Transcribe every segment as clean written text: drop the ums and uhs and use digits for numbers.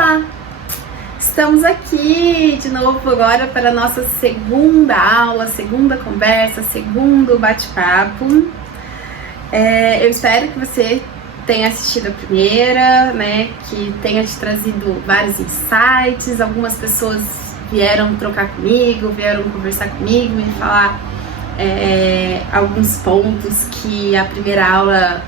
Olá! Estamos aqui de novo agora para a nossa segunda aula, segunda conversa, segundo bate-papo. Eu espero que você tenha assistido a primeira, né, que tenha te trazido vários insights. Algumas pessoas vieram trocar comigo, vieram conversar comigo, me falar alguns pontos que a primeira aula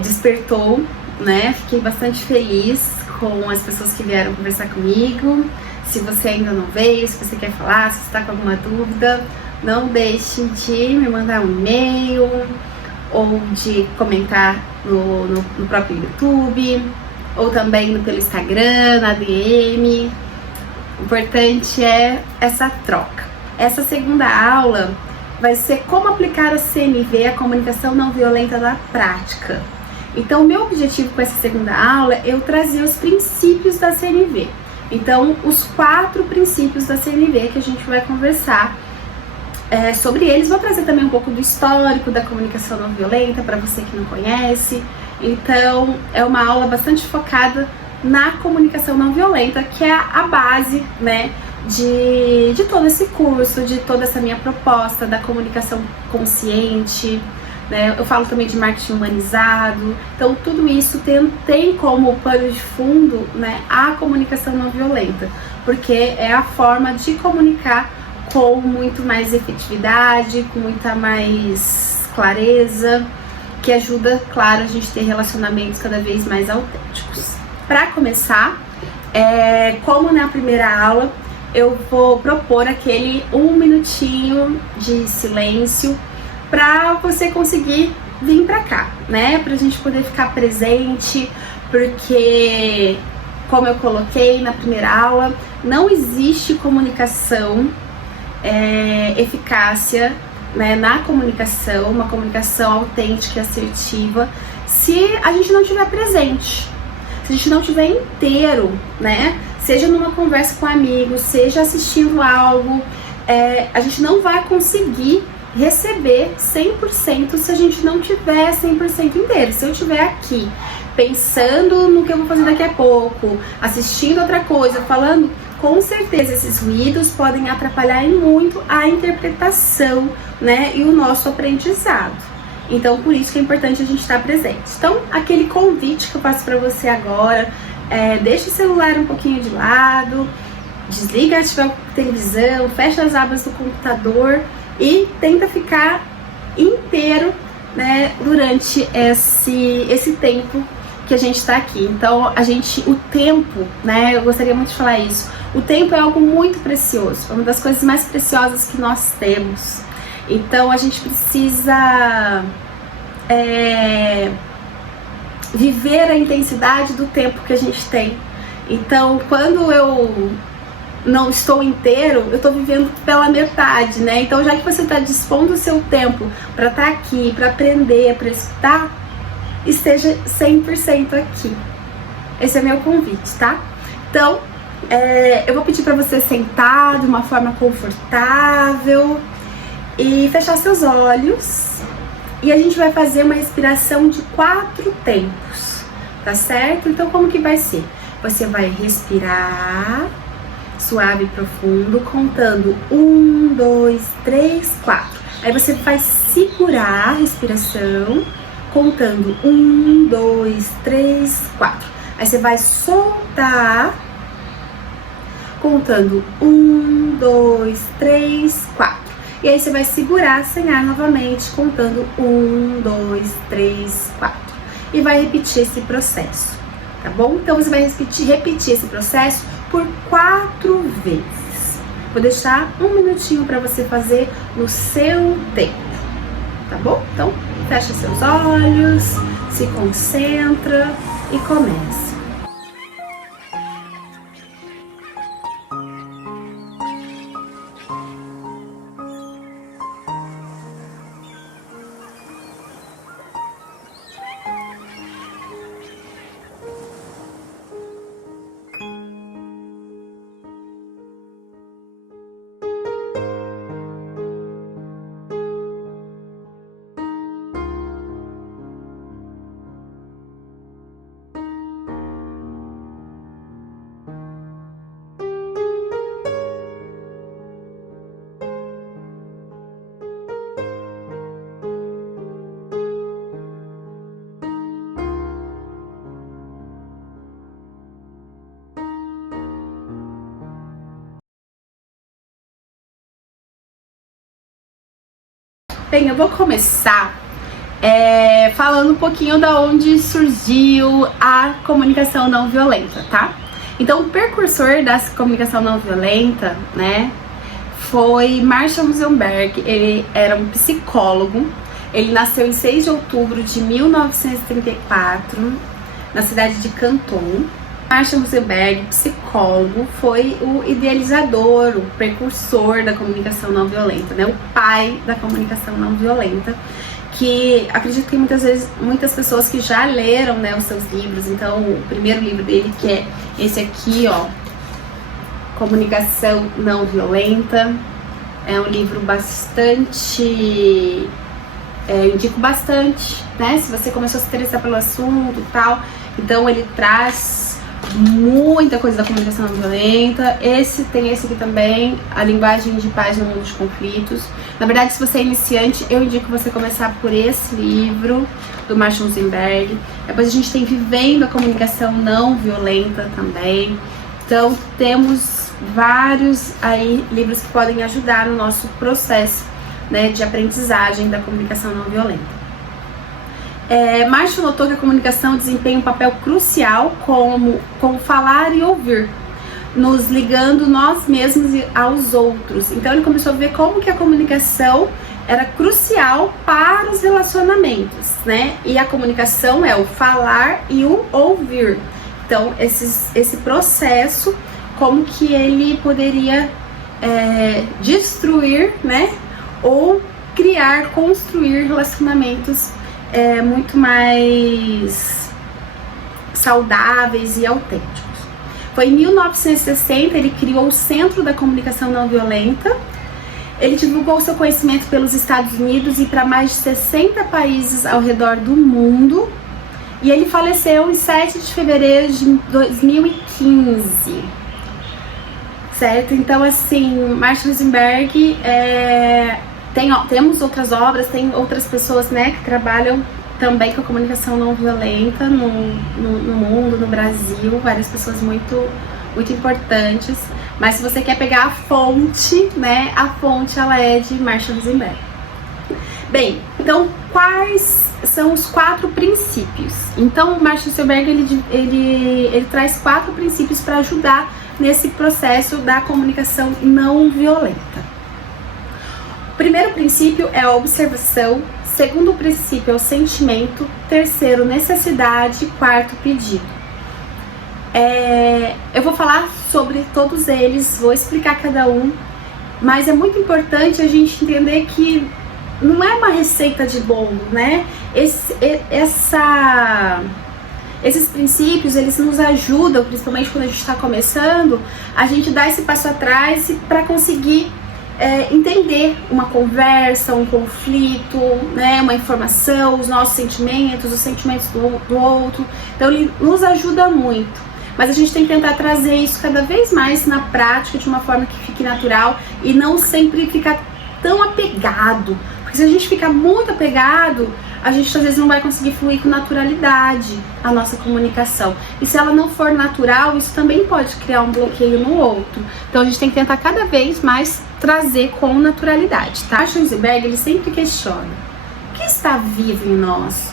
despertou, né? Fiquei bastante feliz com as pessoas que vieram conversar comigo. Se você ainda não veio, se você quer falar, se você está com alguma dúvida, não deixe de me mandar um e-mail ou de comentar no próprio YouTube ou também pelo Instagram, na DM. O importante é essa troca. Essa segunda aula vai ser como aplicar a CNV, a comunicação não violenta, na prática. Então, o meu objetivo com essa segunda aula é eu trazer os princípios da CNV. Então, os 4 princípios da CNV que a gente vai conversar sobre eles. Vou trazer também um pouco do histórico da comunicação não violenta para você que não conhece. Então, é uma aula bastante focada na comunicação não violenta, que é a base, né, de todo esse curso, de toda essa minha proposta da comunicação consciente, né? Eu falo também de marketing humanizado. Então tudo isso tem como pano de fundo, né, a comunicação não violenta, porque é a forma de comunicar com muito mais efetividade, com muita mais clareza, que ajuda, claro, a gente ter relacionamentos cada vez mais autênticos. Para começar, como na primeira aula, eu vou propor aquele 1 minutinho de silêncio para você conseguir vir para cá, né? Pra gente poder ficar presente, porque, como eu coloquei na primeira aula, não existe comunicação, eficácia, né, na comunicação, uma comunicação autêntica e assertiva, se a gente não estiver presente, se a gente não estiver inteiro, né? Seja numa conversa com amigos, seja assistindo algo, a gente não vai conseguir receber 100% se a gente não tiver 100% inteiro. Se eu estiver aqui pensando no que eu vou fazer daqui a pouco, assistindo outra coisa, falando, com certeza esses ruídos podem atrapalhar muito a interpretação, né, e o nosso aprendizado. Então, por isso que é importante a gente estar presente. Então, aquele convite que eu faço para você agora, deixa o celular um pouquinho de lado, desliga a televisão, fecha as abas do computador e tenta ficar inteiro, né, durante esse tempo que a gente está aqui. Então, o tempo, né, eu gostaria muito de falar isso, o tempo é algo muito precioso, é uma das coisas mais preciosas que nós temos. Então, a gente precisa viver a intensidade do tempo que a gente tem. Então, quando eu não estou inteiro, eu estou vivendo pela metade, né? Então, já que você está dispondo o seu tempo para estar aqui, para aprender, para escutar, esteja 100% aqui. Esse é meu convite, tá? Então, eu vou pedir para você sentar de uma forma confortável e fechar seus olhos. E a gente vai fazer uma respiração de 4 tempos, tá certo? Então, como que vai ser? Você vai respirar suave e profundo, contando 1, 2, 3, 4. Aí você vai segurar a respiração, contando 1, 2, 3, 4. Aí você vai soltar, contando 1, 2, 3, 4. E aí você vai segurar sem ar novamente, contando 1, 2, 3, 4. E vai repetir esse processo, tá bom? Então você vai repetir esse processo por 4 vezes. Vou deixar 1 minutinho para você fazer no seu tempo, tá bom? Então, fecha seus olhos, se concentra e começa. Bem, eu vou começar falando um pouquinho da onde surgiu a comunicação não violenta, tá? Então, o precursor da comunicação não violenta, né, foi Marshall Rosenberg. Ele era um psicólogo. Ele nasceu em 6 de outubro de 1934, na cidade de Canton. Marshall Rosenberg, psicólogo, foi o idealizador, o precursor da comunicação não violenta, né? O pai da comunicação não violenta, que acredito que muitas pessoas que já leram, né, os seus livros. Então, o primeiro livro dele, que é esse aqui, ó, Comunicação Não Violenta, é um livro bastante... indico bastante, né? Se você começou a se interessar pelo assunto e tal. Então, ele traz muita coisa da comunicação não violenta. Tem esse aqui também, A Linguagem de Paz no Mundo de Conflitos. Na verdade, se você é iniciante, eu indico você começar por esse livro do Marshall Rosenberg. Depois a gente tem Vivendo a Comunicação Não Violenta também. Então, temos vários aí livros que podem ajudar no nosso processo, né, de aprendizagem da comunicação não violenta. Marshall notou que a comunicação desempenha um papel crucial como falar e ouvir, nos ligando nós mesmos aos outros. Então ele começou a ver como que a comunicação era crucial para os relacionamentos, né? E a comunicação é o falar e o ouvir. Então esse processo, como que ele poderia destruir, né? Ou construir relacionamentos muito mais saudáveis e autênticos. Foi em 1960 ele criou o Centro da Comunicação Não Violenta. Ele divulgou seu conhecimento pelos Estados Unidos e para mais de 60 países ao redor do mundo. E ele faleceu em 7 de fevereiro de 2015. Certo? Então, assim, Marshall Rosenberg temos outras obras, tem outras pessoas, né, que trabalham também com a comunicação não violenta no mundo, no Brasil, várias pessoas muito, muito importantes. Mas se você quer pegar a fonte, né, a fonte ela é de Marshall Rosenberg. Bem, então quais são os 4 princípios? Então o Marshall Rosenberg ele traz 4 princípios para ajudar nesse processo da comunicação não violenta. O primeiro princípio é a observação, segundo princípio é o sentimento, terceiro, necessidade, quarto, pedido. Eu vou falar sobre todos eles, vou explicar cada um, mas é muito importante a gente entender que não é uma receita de bolo, né? Esses princípios, eles nos ajudam, principalmente quando a gente está começando, a gente dar esse passo atrás para conseguir entender uma conversa, um conflito, né, uma informação, os nossos sentimentos, os sentimentos do outro. Então ele nos ajuda muito, mas a gente tem que tentar trazer isso cada vez mais na prática, de uma forma que fique natural e não sempre ficar tão apegado, porque se a gente ficar muito apegado, a gente às vezes não vai conseguir fluir com naturalidade a nossa comunicação. E se ela não for natural, isso também pode criar um bloqueio no outro. Então a gente tem que tentar cada vez mais trazer com naturalidade, tá? Marshall Rosenberg, ele sempre questiona: o que está vivo em nós?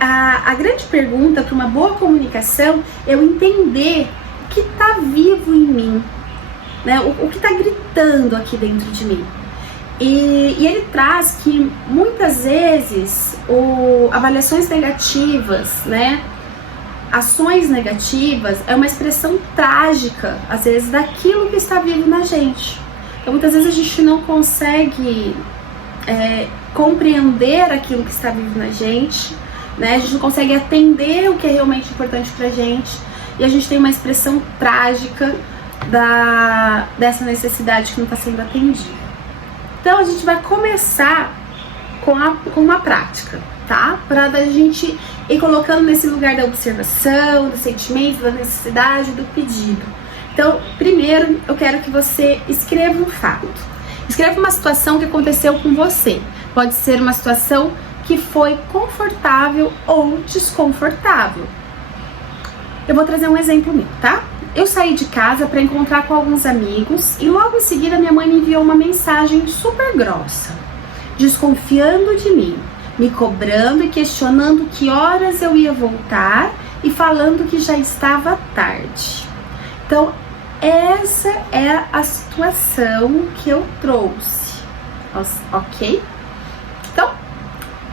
A grande pergunta para uma boa comunicação é eu entender o que está vivo em mim, né? O que está gritando aqui dentro de mim. E ele traz que muitas vezes avaliações negativas, né, ações negativas, é uma expressão trágica, às vezes, daquilo que está vivo na gente. Então, muitas vezes a gente não consegue compreender aquilo que está vivo na gente, né, a gente não consegue atender o que é realmente importante pra gente, e a gente tem uma expressão trágica dessa necessidade que não está sendo atendida. Então a gente vai começar com uma prática, tá? Para a gente ir colocando nesse lugar da observação, do sentimento, da necessidade, do pedido. Então, primeiro eu quero que você escreva um fato. Escreva uma situação que aconteceu com você. Pode ser uma situação que foi confortável ou desconfortável. Eu vou trazer um exemplo meu, tá? Eu saí de casa para encontrar com alguns amigos e logo em seguida minha mãe me enviou uma mensagem super grossa, desconfiando de mim, me cobrando e questionando que horas eu ia voltar e falando que já estava tarde. Então, essa é a situação que eu trouxe, ok? Então,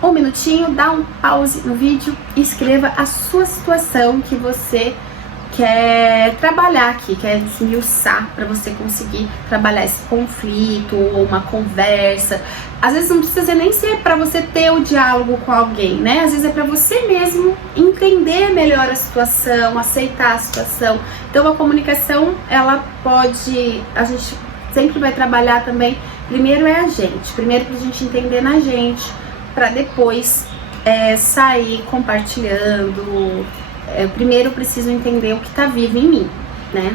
um minutinho, dá um pause no vídeo e escreva a sua situação que você quer trabalhar aqui, quer esmiuçar para você conseguir trabalhar esse conflito ou uma conversa. Às vezes não precisa nem ser para você ter o diálogo com alguém, né? Às vezes é para você mesmo entender melhor a situação, aceitar a situação. Então a comunicação, ela pode, a gente sempre vai trabalhar também, primeiro é a gente, primeiro pra gente entender na gente, para depois sair compartilhando. Primeiro eu preciso entender o que está vivo em mim, né?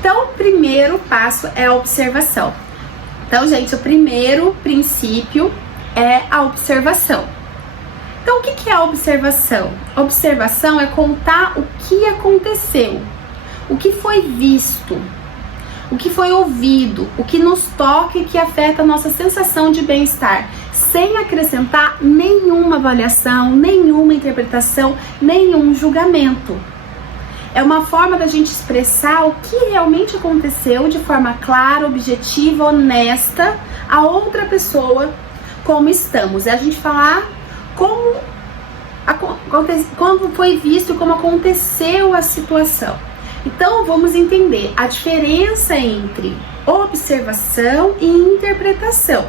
Então, o primeiro passo é a observação. Então, gente, o primeiro princípio é a observação. Então, o que é a observação? A observação é contar o que aconteceu, o que foi visto, o que foi ouvido, o que nos toca e que afeta a nossa sensação de bem-estar, sem acrescentar nenhuma avaliação, nenhuma interpretação, nenhum julgamento. É uma forma da gente expressar o que realmente aconteceu de forma clara, objetiva, honesta a outra pessoa, como estamos. É a gente falar como foi visto, como aconteceu a situação. Então, vamos entender a diferença entre observação e interpretação.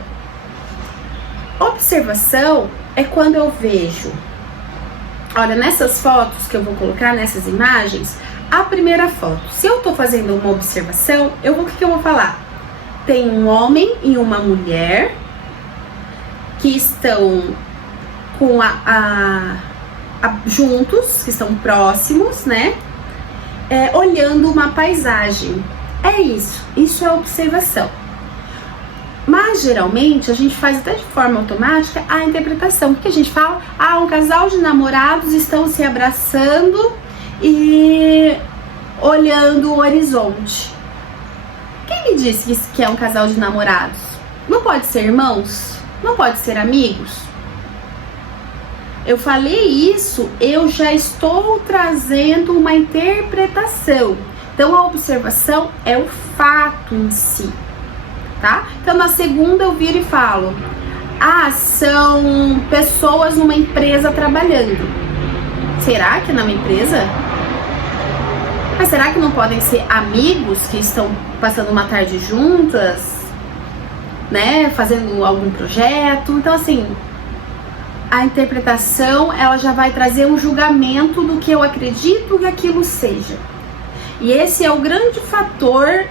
Observação é quando eu vejo, olha, nessas fotos que eu vou colocar, nessas imagens, a primeira foto, se eu tô fazendo uma observação, o que eu vou falar? Tem um homem e uma mulher que estão com juntos, que estão próximos, né? Olhando uma paisagem. É isso é observação. Mas geralmente a gente faz até de forma automática a interpretação. O que a gente fala? Um casal de namorados estão se abraçando e olhando o horizonte. Quem me disse que é um casal de namorados? Não pode ser irmãos? Não pode ser amigos? Eu falei isso, eu já estou trazendo uma interpretação. Então a observação é o fato em si. Tá? Então na segunda eu viro e falo, são pessoas numa empresa trabalhando. Será que não é uma empresa? Mas será que não podem ser amigos que estão passando uma tarde juntas, né, fazendo algum projeto? Então assim, a interpretação, ela já vai trazer um julgamento do que eu acredito que aquilo seja. E esse é o grande fator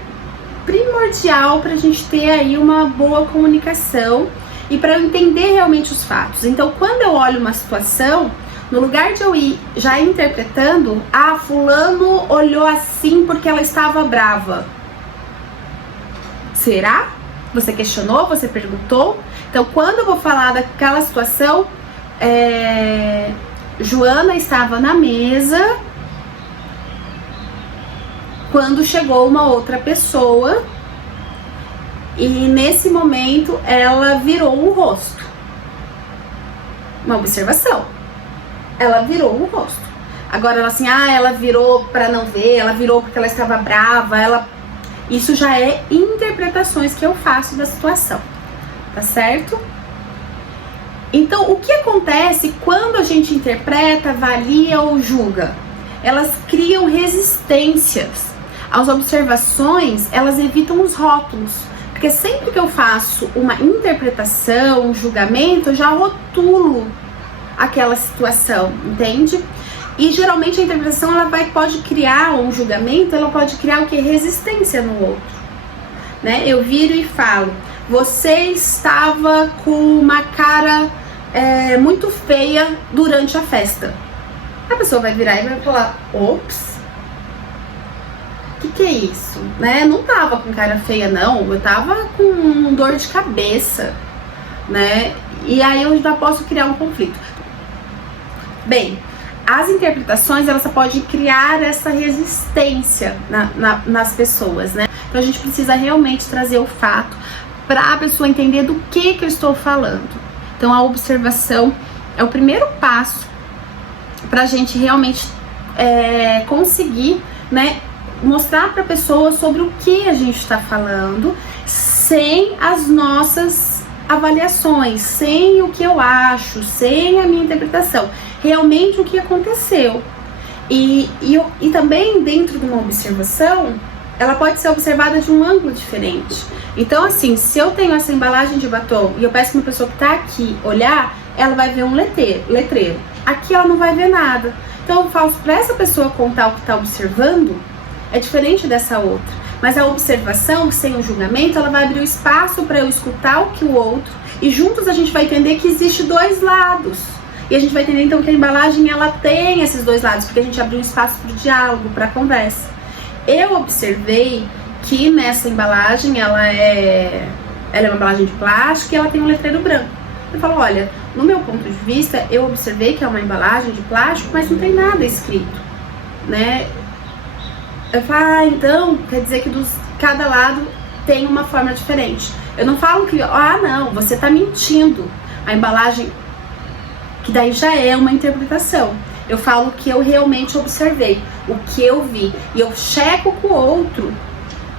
primordial para a gente ter aí uma boa comunicação e para eu entender realmente os fatos. Então, quando eu olho uma situação, no lugar de eu ir já interpretando, fulano olhou assim porque ela estava brava. Será? Você questionou? Você perguntou? Então, quando eu vou falar daquela situação, Joana estava na mesa quando chegou uma outra pessoa e nesse momento ela virou o rosto. Uma observação. Ela virou o rosto. Agora ela assim, ela virou para não ver, ela virou porque ela estava brava, isso já é interpretações que eu faço da situação. Tá certo? Então, o que acontece quando a gente interpreta, avalia ou julga? Elas criam resistências. As observações, elas evitam os rótulos, porque sempre que eu faço uma interpretação, um julgamento, eu já rotulo aquela situação, entende? E geralmente a interpretação, pode criar um julgamento, ela pode criar o que? Resistência no outro, né? Eu viro e falo, você estava com uma cara muito feia durante a festa. A pessoa vai virar e vai falar, ops, que é isso, né? Não tava com cara feia não, eu tava com dor de cabeça, né? E aí eu já posso criar um conflito. Bem, as interpretações, elas podem criar essa resistência nas pessoas, né? Então a gente precisa realmente trazer o fato para a pessoa entender do que eu estou falando. Então a observação é o primeiro passo para a gente realmente conseguir, né, mostrar para a pessoa sobre o que a gente está falando, sem as nossas avaliações, sem o que eu acho, sem a minha interpretação, realmente o que aconteceu. E também dentro de uma observação, ela pode ser observada de um ângulo diferente. Então assim, se eu tenho essa embalagem de batom e eu peço para uma pessoa que está aqui olhar, ela vai ver um letreiro. Aqui ela não vai ver nada. Então eu faço para essa pessoa contar o que está observando, é diferente dessa outra. Mas a observação, sem o julgamento, ela vai abrir o espaço para eu escutar o que o outro, e juntos a gente vai entender que existe dois lados. E a gente vai entender então que a embalagem ela tem esses dois lados, porque a gente abriu um espaço para o diálogo, para a conversa. Eu observei que nessa embalagem ela é uma embalagem de plástico e ela tem um letreiro branco. Eu falo, olha, no meu ponto de vista, eu observei que é uma embalagem de plástico, mas não tem nada escrito, né? Eu falo, então quer dizer que cada lado tem uma forma diferente. Eu não falo que, não, você tá mentindo. A embalagem, que daí já é uma interpretação. Eu falo que eu realmente observei, o que eu vi. E eu checo com o outro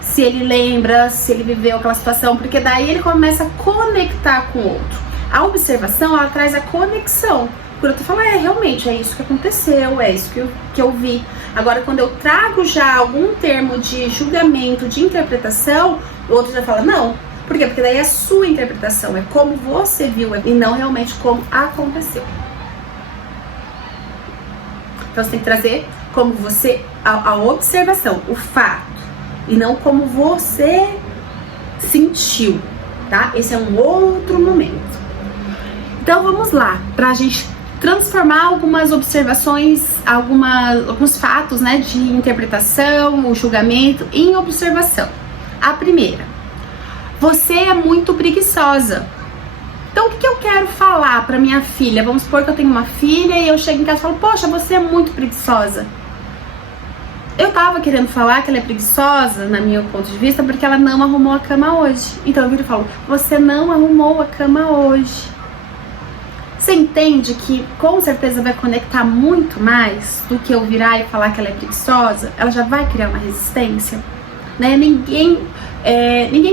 se ele lembra, se ele viveu aquela situação, porque daí ele começa a conectar com o outro. A observação, ela traz a conexão. Por eu falar, realmente, é isso que aconteceu, é isso que eu vi. Agora, quando eu trago já algum termo de julgamento, de interpretação, o outro já fala, não. Por quê? Porque daí é a sua interpretação, é como você viu e não realmente como aconteceu. Então, você tem que trazer como você, a observação, o fato, e não como você sentiu, tá? Esse é um outro momento. Então, vamos lá, pra gente transformar algumas observações, alguns fatos, né, de interpretação, o julgamento em observação. A primeira, você é muito preguiçosa. Então, o que eu quero falar para minha filha? Vamos supor que eu tenho uma filha e eu chego em casa e falo, poxa, você é muito preguiçosa. Eu tava querendo falar que ela é preguiçosa, na meu ponto de vista, porque ela não arrumou a cama hoje. Então eu viro e falo, você não arrumou a cama hoje. Você entende que com certeza vai conectar muito mais do que eu virar e falar que ela é preguiçosa? Ela já vai criar uma resistência, né? Ninguém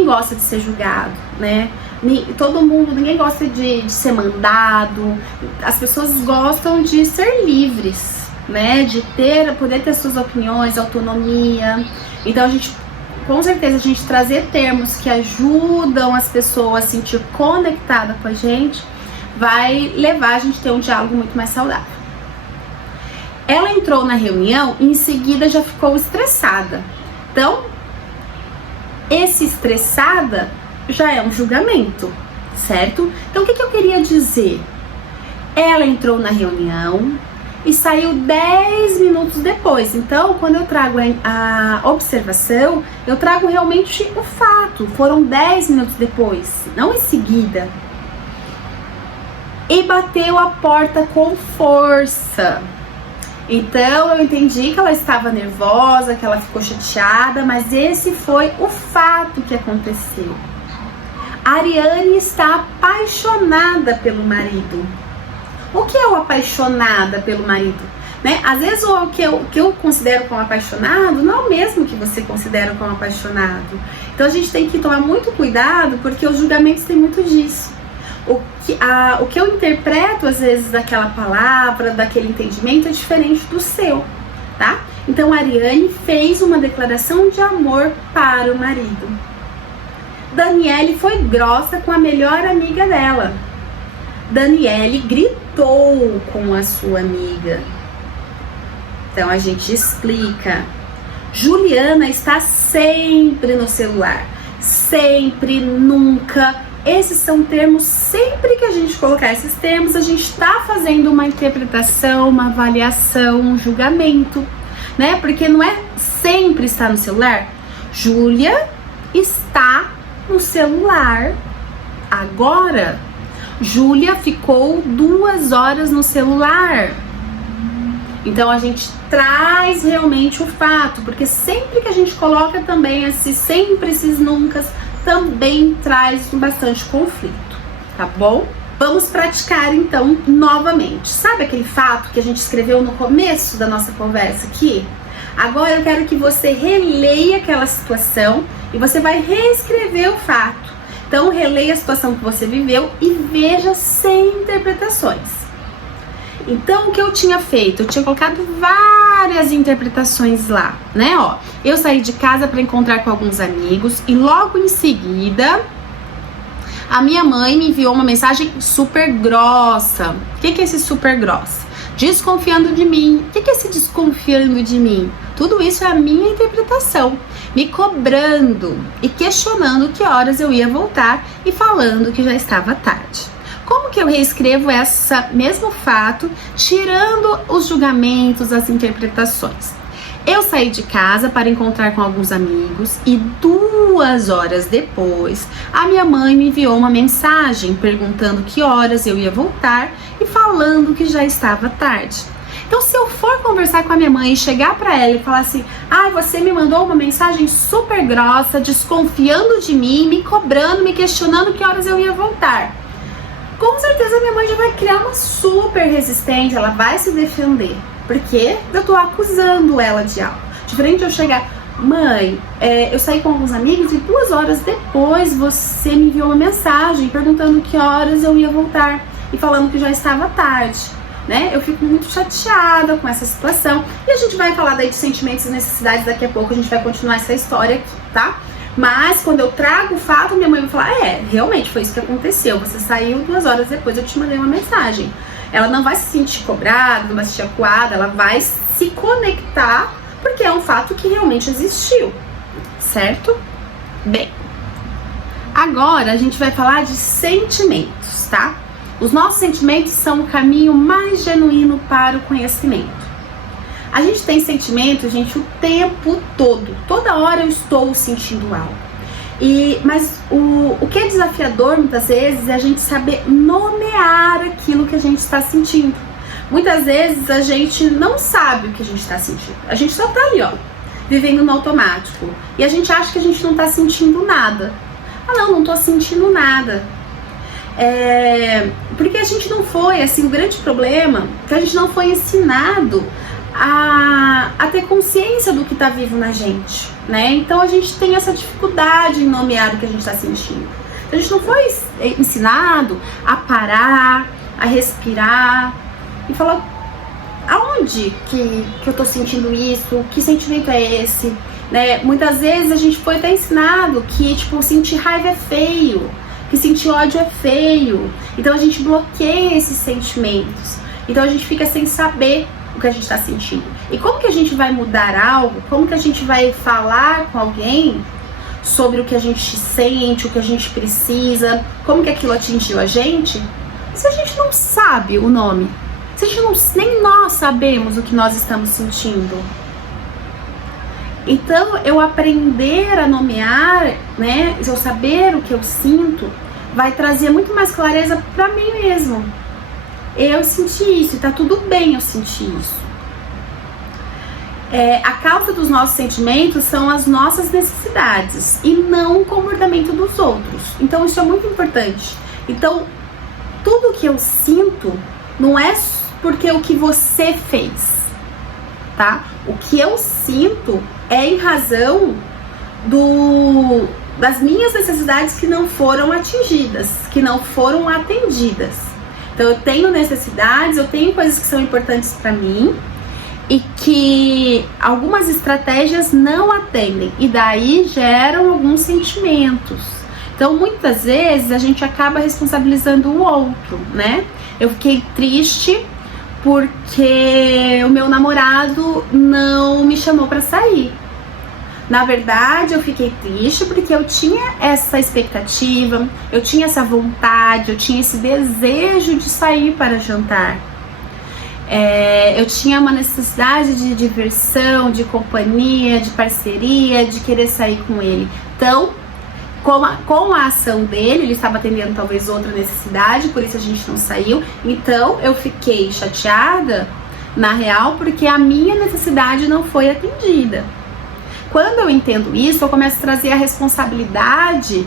gosta de ser julgado, né? Ninguém gosta de ser mandado. As pessoas gostam de ser livres, né? De poder ter suas opiniões, autonomia. Então com certeza a gente trazer termos que ajudam as pessoas a se sentir conectada com a gente vai levar a gente a ter um diálogo muito mais saudável. Ela entrou na reunião e em seguida já ficou estressada. Então, esse estressada já é um julgamento, certo? Então, o que eu queria dizer? Ela entrou na reunião e saiu 10 minutos depois. Então, quando eu trago a observação, eu trago realmente o fato. Foram 10 minutos depois, não em seguida. E bateu a porta com força. Então eu entendi que ela estava nervosa, que ela ficou chateada, mas esse foi o fato que aconteceu. A Ariane está apaixonada pelo marido. O que é o apaixonada pelo marido? Né? Às vezes o que eu considero como apaixonado não é o mesmo que você considera como apaixonado. Então a gente tem que tomar muito cuidado, porque os julgamentos têm muito disso. O que eu interpreto às vezes daquela palavra, daquele entendimento é diferente do seu, tá? Então a Ariane fez uma declaração de amor para o marido. Daniele foi grossa com a melhor amiga dela. Daniele gritou com a sua amiga. Então a gente explica. Juliana está sempre no celular. Sempre, nunca. Esses são termos, sempre que a gente colocar esses termos, a gente está fazendo uma interpretação, uma avaliação, um julgamento, né? Porque não é sempre estar no celular. Júlia está no celular agora. Júlia ficou 2 horas no celular. Então a gente traz realmente o fato, porque sempre que a gente coloca também esses nunca, também traz bastante conflito, tá bom? Vamos praticar então novamente. Sabe aquele fato que a gente escreveu no começo da nossa conversa aqui? Agora eu quero que você releia aquela situação e você vai reescrever o fato. Então releia a situação que você viveu e veja sem interpretações. Então o que eu tinha feito? Eu tinha colocado várias interpretações lá, né? Ó, eu saí de casa para encontrar com alguns amigos e logo em seguida a minha mãe me enviou uma mensagem super grossa. O que é esse super grossa? Desconfiando de mim. O que é esse desconfiando de mim? Tudo isso é a minha interpretação, me cobrando e questionando que horas eu ia voltar e falando que já estava tarde. Como que eu reescrevo esse mesmo fato, tirando os julgamentos, as interpretações? Eu saí de casa para encontrar com alguns amigos e 2 horas depois, a minha mãe me enviou uma mensagem perguntando que horas eu ia voltar e falando que já estava tarde. Então, se eu for conversar com a minha mãe e chegar para ela e falar assim, você me mandou uma mensagem super grossa, desconfiando de mim, me cobrando, me questionando que horas eu ia voltar. Com certeza minha mãe já vai criar uma super resistência, ela vai se defender, porque eu tô acusando ela de algo. Diferente de eu chegar, mãe, eu saí com alguns amigos e 2 horas depois você me enviou uma mensagem perguntando que horas eu ia voltar e falando que já estava tarde, né? Eu fico muito chateada com essa situação e a gente vai falar daí de sentimentos e necessidades daqui a pouco, a gente vai continuar essa história aqui, tá? Mas quando eu trago o fato, minha mãe vai falar, realmente foi isso que aconteceu, você saiu 2 horas depois, eu te mandei uma mensagem. Ela não vai se sentir cobrada, não vai se sentir acuada, ela vai se conectar, porque é um fato que realmente existiu, certo? Bem, agora a gente vai falar de sentimentos, tá? Os nossos sentimentos são o caminho mais genuíno para o conhecimento. A gente tem sentimento, gente, o tempo todo. Toda hora eu estou sentindo algo. Mas o que é desafiador, muitas vezes, é a gente saber nomear aquilo que a gente está sentindo. Muitas vezes a gente não sabe o que a gente está sentindo. A gente só tá ali, ó, vivendo no automático. E a gente acha que a gente não tá sentindo nada. Não tô sentindo nada. Porque a gente não foi, assim, o grande problema é que a gente não foi ensinado a ter consciência do que está vivo na gente, né? Então a gente tem essa dificuldade em nomear o que a gente está sentindo. A gente não foi ensinado a parar, a respirar e falar aonde que eu tô sentindo isso, que sentimento é esse, né? Muitas vezes a gente foi até ensinado que, tipo, sentir raiva é feio, que sentir ódio é feio. Então a gente bloqueia esses sentimentos. Então a gente fica sem saber o que a gente está sentindo. E como que a gente vai mudar algo? Como que a gente vai falar com alguém sobre o que a gente sente, o que a gente precisa, como que aquilo atingiu a gente, se a gente não sabe o nome? Se a gente não, nem nós sabemos o que nós estamos sentindo. Então, eu aprender a nomear, né, eu saber o que eu sinto, vai trazer muito mais clareza para mim mesmo. Eu senti isso, e tá tudo bem eu sentir isso. A causa dos nossos sentimentos são as nossas necessidades e não o comportamento dos outros. Então isso é muito importante. Então, tudo que eu sinto não é porque o que você fez, tá? O que eu sinto é em razão das minhas necessidades que não foram atingidas, que não foram atendidas. Então eu tenho necessidades, eu tenho coisas que são importantes para mim e que algumas estratégias não atendem e daí geram alguns sentimentos. Então muitas vezes a gente acaba responsabilizando o outro, né? Eu fiquei triste porque o meu namorado não me chamou para sair. Na verdade, eu fiquei triste porque eu tinha essa expectativa, eu tinha essa vontade, eu tinha esse desejo de sair para jantar. Eu tinha uma necessidade de diversão, de companhia, de parceria, de querer sair com ele. Então, com a ação dele, ele estava atendendo talvez outra necessidade, por isso a gente não saiu. Então, eu fiquei chateada, na real, porque a minha necessidade não foi atendida. Quando eu entendo isso, eu começo a trazer a responsabilidade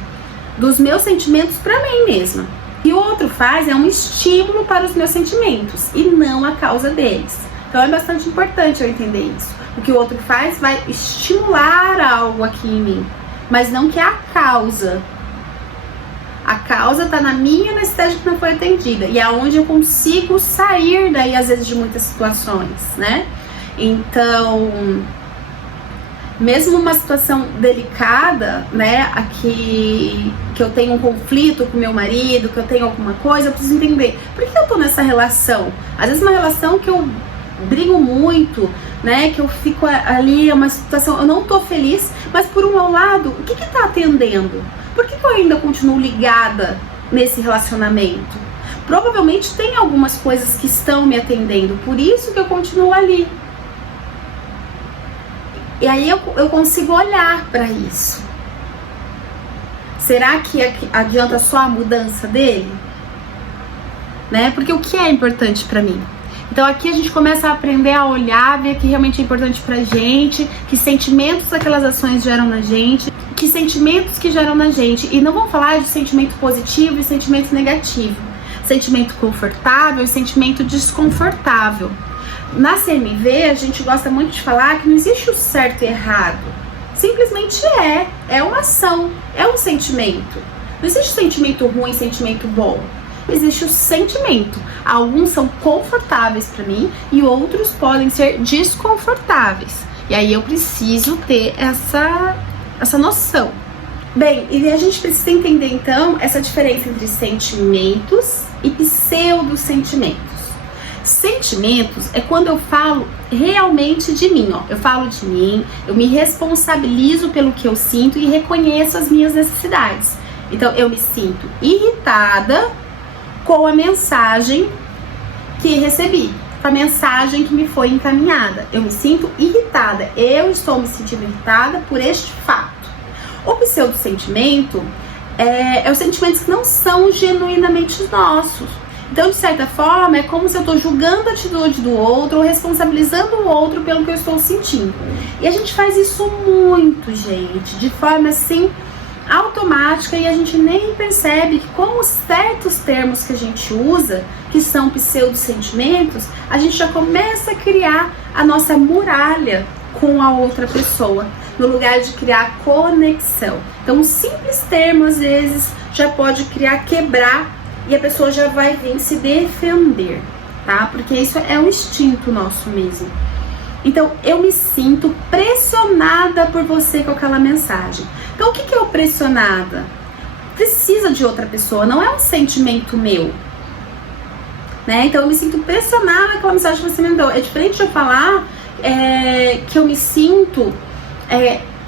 dos meus sentimentos para mim mesma. E o outro faz é um estímulo para os meus sentimentos e não a causa deles. Então é bastante importante eu entender isso. O que o outro faz vai estimular algo aqui em mim, mas não que é a causa. A causa está na minha necessidade que não foi atendida. E é onde eu consigo sair daí, às vezes, de muitas situações, né? Então, mesmo numa situação delicada, né? Aqui, que eu tenho um conflito com meu marido, que eu tenho alguma coisa, eu preciso entender. Por que eu tô nessa relação? Às vezes uma relação que eu brigo muito, né? Que eu fico ali, é uma situação, eu não tô feliz, mas por um lado, o que tá atendendo? Por que eu ainda continuo ligada nesse relacionamento? Provavelmente tem algumas coisas que estão me atendendo, por isso que eu continuo ali. E aí eu consigo olhar para isso. Será que adianta só a mudança dele? Né? Porque o que é importante para mim? Então aqui a gente começa a aprender a olhar, ver o que realmente é importante pra gente, que sentimentos aquelas ações geram na gente, que sentimentos que geram na gente. E não vamos falar de sentimento positivo e sentimento negativo. Sentimento confortável e sentimento desconfortável. Na CMV a gente gosta muito de falar que não existe o certo e errado. Simplesmente é uma ação, é um sentimento. Não existe sentimento ruim e sentimento bom. Existe o sentimento. Alguns são confortáveis para mim e outros podem ser desconfortáveis. E aí eu preciso ter essa noção. Bem, e a gente precisa entender então essa diferença entre sentimentos e pseudo-sentimentos. Sentimentos é quando eu falo realmente de mim, ó. Eu falo de mim, eu me responsabilizo pelo que eu sinto e reconheço as minhas necessidades. Então eu me sinto irritada com a mensagem que recebi, com a mensagem que me foi encaminhada. Eu me sinto irritada, eu estou me sentindo irritada por este fato. O pseudo-sentimento é os sentimentos que não são genuinamente nossos. Então, de certa forma, é como se eu estou julgando a atitude do outro ou responsabilizando o outro pelo que eu estou sentindo. E a gente faz isso muito, gente, de forma assim automática, e a gente nem percebe que com os certos termos que a gente usa, que são pseudo-sentimentos, a gente já começa a criar a nossa muralha com a outra pessoa, no lugar de criar conexão. Então, um simples termo, às vezes, já pode quebrar, e a pessoa já vai vir se defender, tá? Porque isso é um instinto nosso mesmo. Então, eu me sinto pressionada por você com aquela mensagem. Então, o que é o pressionada? Precisa de outra pessoa, não é um sentimento meu, né? Então, eu me sinto pressionada com aquela mensagem que você me mandou. É diferente de eu falar que eu me sinto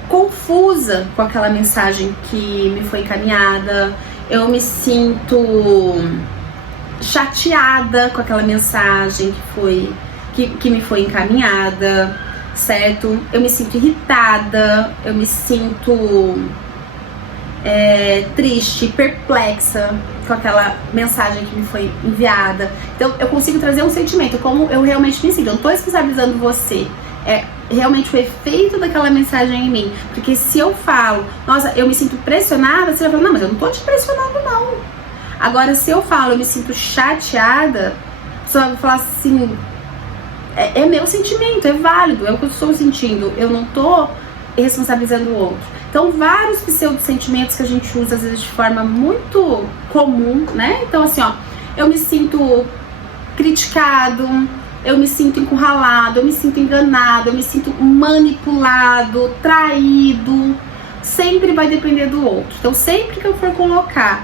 confusa com aquela mensagem que me foi encaminhada. Eu me sinto chateada com aquela mensagem que me foi encaminhada, certo? Eu me sinto irritada, eu me sinto triste, perplexa com aquela mensagem que me foi enviada. Então eu consigo trazer um sentimento, como eu realmente me sinto. Eu não tô responsabilizando você, é realmente o efeito daquela mensagem em mim. Porque se eu falo, nossa, eu me sinto pressionada, você vai falar, não, mas eu não tô te pressionando não. Agora, se eu falo, eu me sinto chateada, você vai falar assim, é meu sentimento, é válido, é o que eu estou sentindo, eu não tô responsabilizando o outro. Então, vários pseudo-sentimentos que a gente usa, às vezes, de forma muito comum, né? Então, assim, ó, eu me sinto criticado, eu me sinto encurralado, eu me sinto enganado, eu me sinto manipulado, traído. Sempre vai depender do outro. Então, sempre que eu for colocar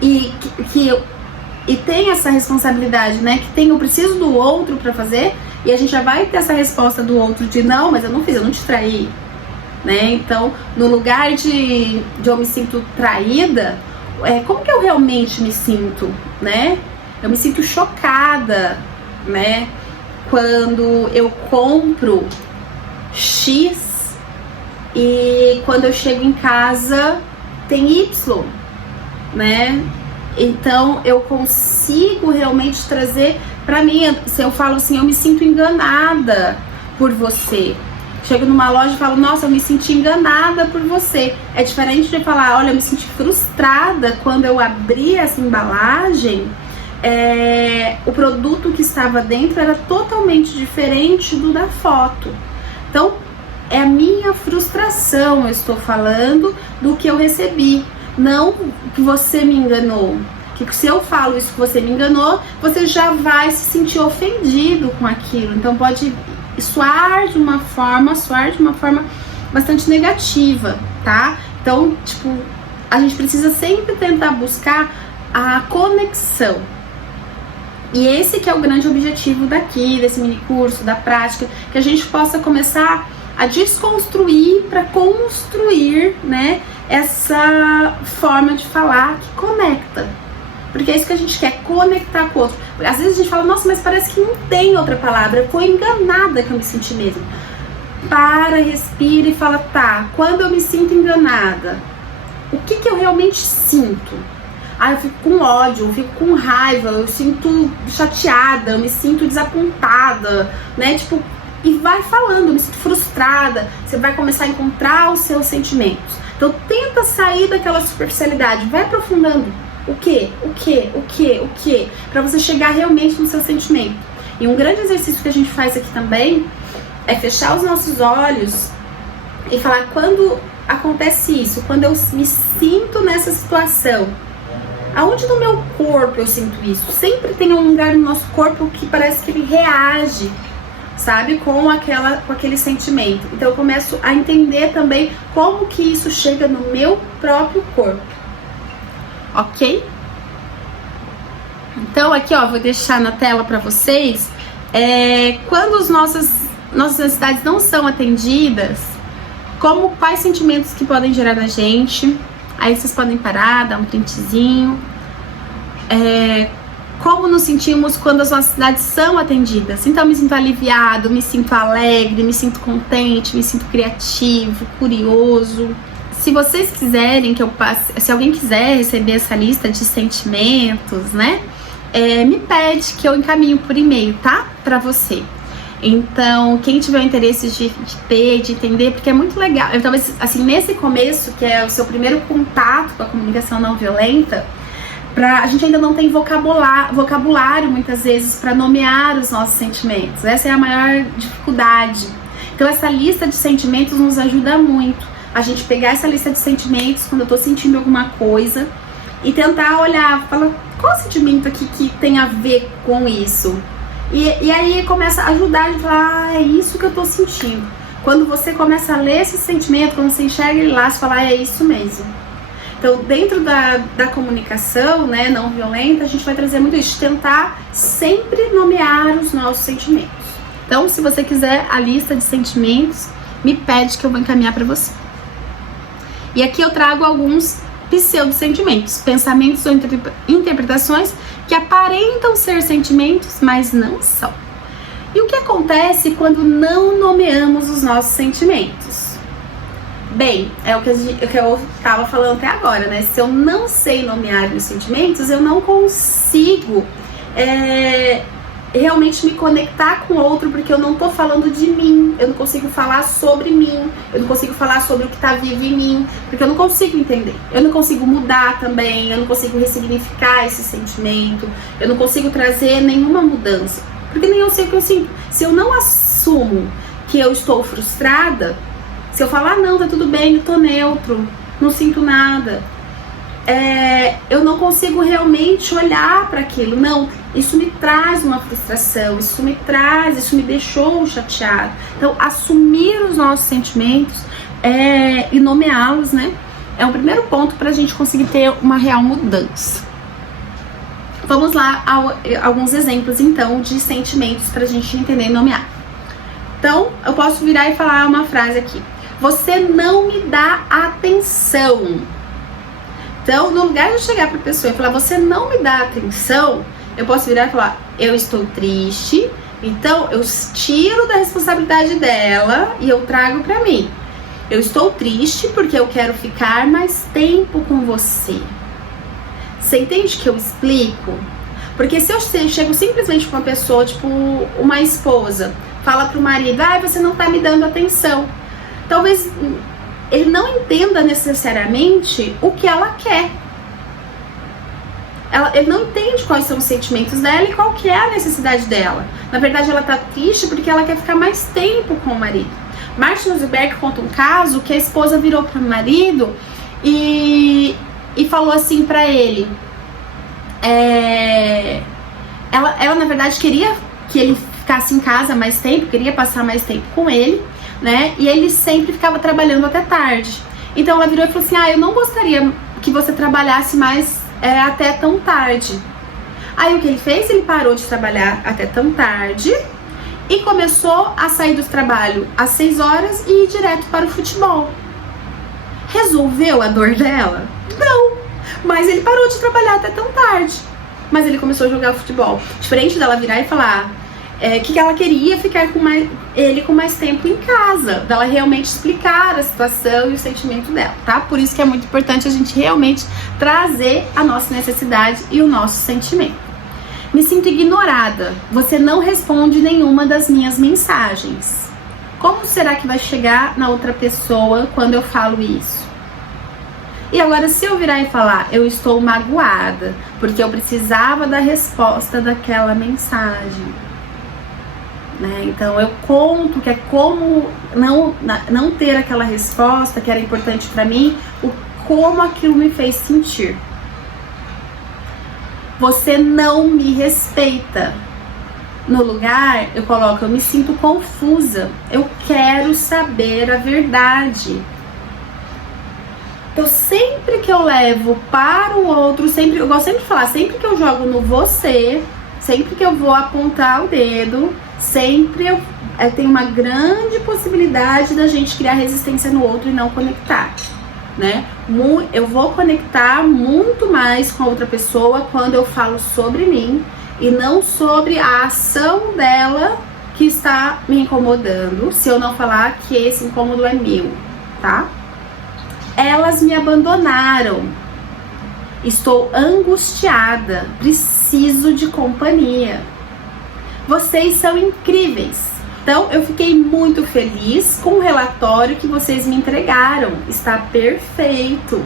e tem essa responsabilidade, né? Que eu preciso do outro pra fazer, e a gente já vai ter essa resposta do outro de não, mas eu não fiz, eu não te traí, né? Então, no lugar de eu me sinto traída, como que eu realmente me sinto, né? Eu me sinto chocada, né? Quando eu compro X e quando eu chego em casa tem Y, né? Então eu consigo realmente trazer pra mim, se eu falo assim, eu me sinto enganada por você. Chego numa loja e falo, nossa, eu me senti enganada por você. É diferente de falar, olha, eu me senti frustrada quando eu abri essa embalagem. O produto que estava dentro era totalmente diferente do da foto. Então, é a minha frustração, eu estou falando do que eu recebi, não que você me enganou. Que se eu falo isso que você me enganou, você já vai se sentir ofendido com aquilo. Então pode soar de uma forma bastante negativa, tá? Então, tipo, a gente precisa sempre tentar buscar a conexão. E esse que é o grande objetivo daqui, desse mini curso, da prática, que a gente possa começar a desconstruir para construir, né, essa forma de falar que conecta. Porque é isso que a gente quer, conectar com o outro. Às vezes a gente fala, nossa, mas parece que não tem outra palavra. Foi enganada que eu me senti mesmo. Para, respira e fala, tá, quando eu me sinto enganada, o que eu realmente sinto? Ah, eu fico com ódio, eu fico com raiva, eu sinto chateada, eu me sinto desapontada, né? Tipo, e vai falando, eu me sinto frustrada. Você vai começar a encontrar os seus sentimentos. Então tenta sair daquela superficialidade, vai aprofundando. O que? Pra você chegar realmente no seu sentimento. E um grande exercício que a gente faz aqui também é fechar os nossos olhos e falar quando acontece isso, quando eu me sinto nessa situação. Aonde no meu corpo eu sinto isso? Sempre tem um lugar no nosso corpo que parece que ele reage, sabe? Com aquele sentimento. Então eu começo a entender também como que isso chega no meu próprio corpo. Ok? Então aqui, ó, vou deixar na tela para vocês quando as nossas necessidades não são atendidas, quais sentimentos que podem gerar na gente. Aí vocês podem parar, dar um printzinho. Como nos sentimos quando as nossas necessidades são atendidas. Então eu me sinto aliviado, me sinto alegre, me sinto contente, me sinto criativo, curioso. Se vocês quiserem que eu passe, se alguém quiser receber essa lista de sentimentos, né, me pede que eu encaminho por e-mail, tá? Pra você. Então, quem tiver o interesse de entender, porque é muito legal. Talvez, assim, nesse começo, que é o seu primeiro contato com a comunicação não violenta, a gente ainda não tem vocabulário muitas vezes para nomear os nossos sentimentos. Essa é a maior dificuldade. Então, essa lista de sentimentos nos ajuda muito. A gente pegar essa lista de sentimentos quando eu tô sentindo alguma coisa e tentar olhar, falar, qual sentimento aqui que tem a ver com isso? E aí começa a ajudar a gente a falar, é isso que eu tô sentindo. Quando você começa a ler esse sentimento, quando você enxerga ele lá, você fala, é isso mesmo. Então, dentro da comunicação, né, não violenta, a gente vai trazer muito isso, tentar sempre nomear os nossos sentimentos. Então, se você quiser a lista de sentimentos, me pede que eu vou encaminhar para você. E aqui eu trago alguns pseudo-sentimentos, pensamentos ou interpretações que aparentam ser sentimentos, mas não são. E o que acontece quando não nomeamos os nossos sentimentos? Bem, é o que eu estava falando até agora, né? Se eu não sei nomear meus sentimentos, eu não consigo realmente me conectar com o outro, porque eu não tô falando de mim, eu não consigo falar sobre mim, eu não consigo falar sobre o que tá vivo em mim, porque eu não consigo entender, eu não consigo mudar também, eu não consigo ressignificar esse sentimento, eu não consigo trazer nenhuma mudança, porque nem eu sei o que eu sinto. Se eu não assumo que eu estou frustrada, se eu falar, não, tá tudo bem, eu tô neutro, não sinto nada, eu não consigo realmente olhar para aquilo. Não, isso me traz uma frustração, isso me deixou chateado. Então, assumir os nossos sentimentos e nomeá-los, né, é o primeiro ponto para a gente conseguir ter uma real mudança. Vamos lá a alguns exemplos, então, de sentimentos para a gente entender e nomear. Então, eu posso virar e falar uma frase aqui. Você não me dá atenção. Então, no lugar de eu chegar para a pessoa e falar, você não me dá atenção, eu posso virar e falar, eu estou triste, então eu tiro da responsabilidade dela e eu trago para mim. Eu estou triste porque eu quero ficar mais tempo com você. Você entende que eu explico? Porque se eu chego simplesmente com uma pessoa, tipo uma esposa, fala pro marido, você não tá me dando atenção. Talvez ele não entenda necessariamente o que ela quer. Ele não entende quais são os sentimentos dela e qual que é a necessidade dela. Na verdade, ela tá triste porque ela quer ficar mais tempo com o marido. Martin Rosenberg conta um caso que a esposa virou pro marido e falou assim pra ele. Ela na verdade queria que ele ficasse em casa mais tempo, queria passar mais tempo com ele, né? E ele sempre ficava trabalhando até tarde. Então ela virou e falou assim: eu não gostaria que você trabalhasse mais até tão tarde. Aí o que ele fez? Ele parou de trabalhar até tão tarde e começou a sair do trabalho às 6 horas e ir direto para o futebol. Resolveu a dor dela? Não, mas ele parou de trabalhar até tão tarde. Mas ele começou a jogar futebol. Diferente dela virar e falar que ela queria ficar com ele com mais tempo em casa, dela realmente explicar a situação e o sentimento dela, tá? Por isso que é muito importante a gente realmente trazer a nossa necessidade e o nosso sentimento. Me sinto ignorada. Você não responde nenhuma das minhas mensagens. Como será que vai chegar na outra pessoa quando eu falo isso? E agora, se eu virar e falar, eu estou magoada porque eu precisava da resposta daquela mensagem, né? Então eu conto que é como não ter aquela resposta que era importante para mim, como aquilo me fez sentir. Você não me respeita. No lugar, eu coloco, eu me sinto confusa. Eu quero saber a verdade. Então, sempre que eu levo para o outro, eu gosto sempre de falar, sempre que eu jogo no você, sempre que eu vou apontar o dedo, sempre tem uma grande possibilidade da gente criar resistência no outro e não conectar, né? Eu vou conectar muito mais com a outra pessoa quando eu falo sobre mim e não sobre a ação dela que está me incomodando, se eu não falar que esse incômodo é meu, tá? Elas me abandonaram. Estou angustiada. Preciso de companhia. Vocês são incríveis. Então, eu fiquei muito feliz com o relatório que vocês me entregaram. Está perfeito.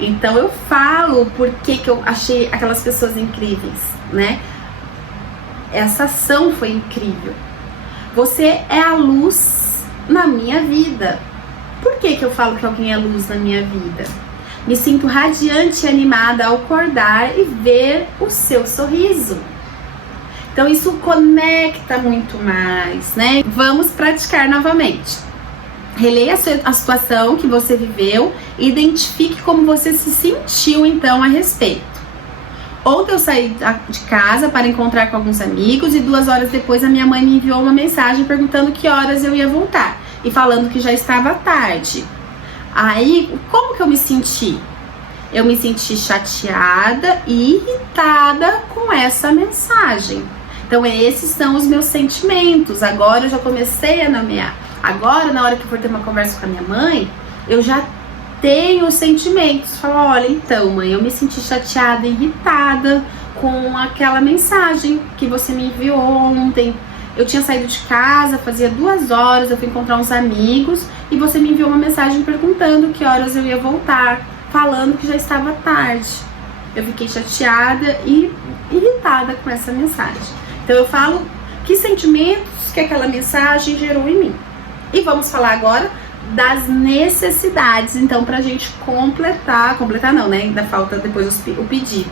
Então, eu falo por que eu achei aquelas pessoas incríveis, né? Essa ação foi incrível. Você é a luz na minha vida. Por que eu falo que alguém é luz na minha vida? Me sinto radiante e animada ao acordar e ver o seu sorriso. Então isso conecta muito mais, né? Vamos praticar novamente. Releia a situação que você viveu e identifique como você se sentiu então a respeito. Ontem eu saí de casa para encontrar com alguns amigos e 2 horas depois a minha mãe me enviou uma mensagem perguntando que horas eu ia voltar e falando que já estava tarde. Aí, como que eu me senti? Eu me senti chateada e irritada com essa mensagem. Então, esses são os meus sentimentos. Agora eu já comecei a nomear. Agora, na hora que eu for ter uma conversa com a minha mãe, eu já tenho os sentimentos. Falo, olha, então, mãe, eu me senti chateada e irritada com aquela mensagem que você me enviou ontem. Eu tinha saído de casa, fazia 2 horas, eu fui encontrar uns amigos e você me enviou uma mensagem perguntando que horas eu ia voltar, falando que já estava tarde. Eu fiquei chateada e irritada com essa mensagem. Então eu falo que sentimentos que aquela mensagem gerou em mim. E vamos falar agora das necessidades, então, pra gente completar não, né? Ainda falta depois o pedido.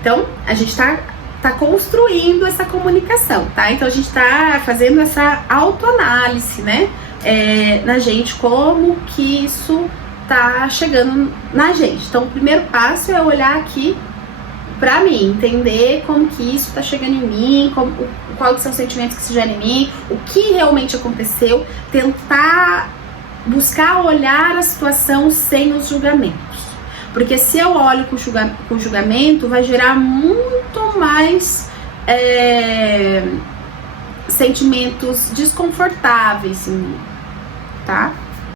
Então, a gente tá construindo essa comunicação, tá? Então a gente tá fazendo essa autoanálise, né? Na gente, como que isso tá chegando na gente. Então o primeiro passo é olhar aqui pra mim, entender como que isso tá chegando em mim, quais são os sentimentos que se geram em mim, o que realmente aconteceu, tentar buscar olhar a situação sem os julgamentos. Porque se eu olho com julgamento, vai gerar muito mais sentimentos desconfortáveis em mim, tá?